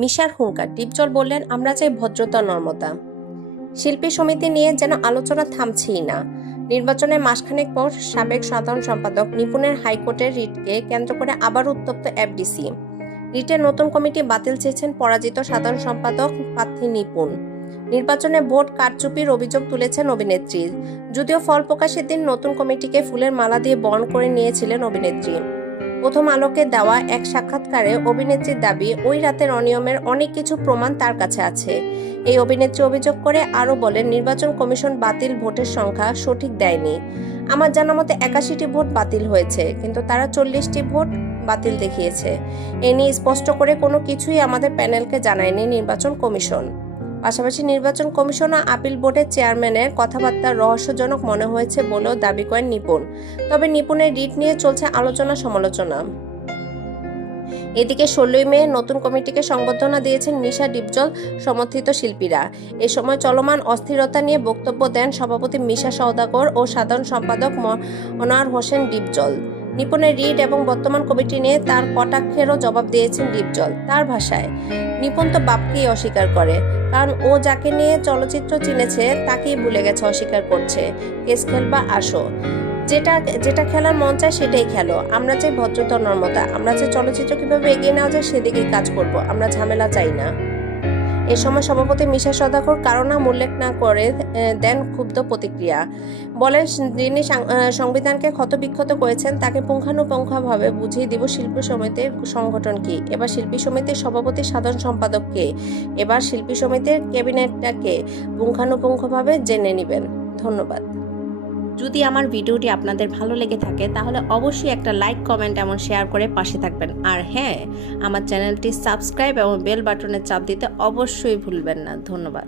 মিশার হুঙ্কার, ডিপজল বললেন, আমরা চাই ভদ্রতা, নর্মতা। শিল্পী সমিতি নিয়ে যেন আলোচনা থামছেই না। নির্বাচনের মাসখানেক পর সাবেক সাধারণ সম্পাদক নিপুণের হাইকোর্টের রিটকে কেন্দ্র করে আবার উত্তপ্ত এফডিসি। রিটের নতুন কমিটি বাতিল চেয়েছেন পরাজিত সাধারণ সম্পাদক প্রার্থী নিপুণ। নির্বাচনে ভোট কারচুপির অভিযোগ তুলেছেন অভিনেত্রী। যদিও ফল প্রকাশের দিন নতুন কমিটিকে ফুলের মালা দিয়ে বরণ করে নিয়েছিলেন অভিনেত্রী। প্রথম আলোকে দেওয়া এক সাক্ষাৎকারে অভিনেত্রীর দাবি, ওই রাতের অনিয়মের অনেক কিছু প্রমাণ তার কাছে আছে। এই অভিনেত্রী অভিযোগ করে আরও বলেন, নির্বাচন কমিশন বাতিল ভোটের সংখ্যা সঠিক দেয়নি। আমার জানা মতে 81টি ভোট বাতিল হয়েছে, কিন্তু তারা 40টি ভোট বাতিল দেখিয়েছে। এ নিয়ে স্পষ্ট করে কোনো কিছুই আমাদের প্যানেলকে জানায়নি নির্বাচন কমিশন। পাশাপাশি নির্বাচন কমিশন ও আপিল বোর্ডের চেয়ারম্যানের কথাবার্তা রহস্যজনক মনে হয়েছে বলেও দাবি করেন নিপুণ। তবে নিপুণের রিট নিয়ে চলছে আলোচনা সমালোচনা। এদিকে 16ই মে নতুন কমিটিকে সংবর্ধনা দিয়েছেন মিশা, ডিপজল সমর্থিত শিল্পীরা। এ সময় চলমান অস্থিরতা নিয়ে বক্তব্য দেন সভাপতি মিশা সওদাগর ও সাধারণ সম্পাদক মনোয়ার হোসেন ডিপজল। নিপুণের রিট এবং বর্তমান কমিটি নিয়ে তার কটাক্ষেরও জবাব দিয়েছেন ডিপজল। তার ভাষায়, নিপুণ তো বাপকেই অস্বীকার করে, কারণ ও যাকে নিয়ে চলচ্চিত্র চিনেছে তাকেই ভুলে গেছে, অস্বীকার করছে। কেস খেলবা আসো, যেটা খেলার মন চায় সেটাই খেলো। আমরা চাই ভদ্রতা, নর্মতা। আমরা চাই চলচ্চিত্র কিভাবে এগিয়ে নেওয়া যায় সেদিকেই কাজ করব। আমরা ঝামেলা চাই না। এ সময় সভাপতি মিশা সওদাগর কারো নাম উল্লেখ না করে দেন ক্ষুব্ধ প্রতিক্রিয়া। বলেন, যিনি সংবিধানকে ক্ষতবিক্ষত করেছেন তাকে পুঙ্খানুপুঙ্খভাবে বুঝিয়ে দিব শিল্পী সমিতির সংগঠন কি। এবার শিল্পী সমিতির সভাপতি, সাধারণ সম্পাদক কে, এবার শিল্পী সমিতির ক্যাবিনেটটাকে পুঙ্খানুপুঙ্খভাবে জেনে নেবেন। ধন্যবাদ। যদি আমার ভিডিওটি আপনাদের ভালো লেগে থাকে তাহলে অবশ্যই একটা লাইক, কমেন্ট এবং শেয়ার করে পাশে থাকবেন। আর হ্যাঁ, আমার চ্যানেলটি সাবস্ক্রাইব এবং বেল বাটনে চাপ দিতে অবশ্যই ভুলবেন না। ধন্যবাদ।